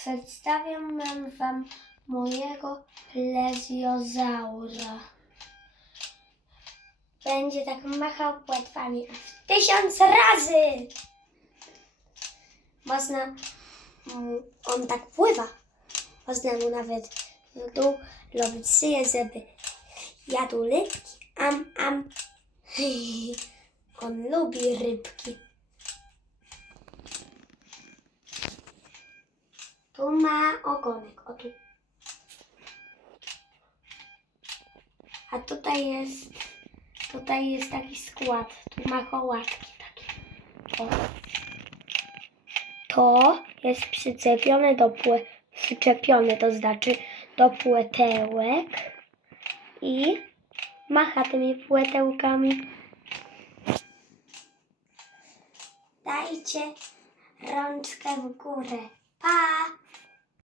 Przedstawiam wam mojego plezjozaura. Będzie tak machał płetwami aż tysiąc razy! Można, on tak pływa. Można mu nawet w dół robić syję, żeby jadł rybki. Am, am. On lubi rybki. Tu ma ogonek, o tu. A tutaj jest, tutaj jest taki skład. Tu ma kołatki takie. O. To jest przyczepione do płe, przyczepione, to znaczy do płetełek i macha tymi płetełkami. Dajcie rączkę w górę. Pa!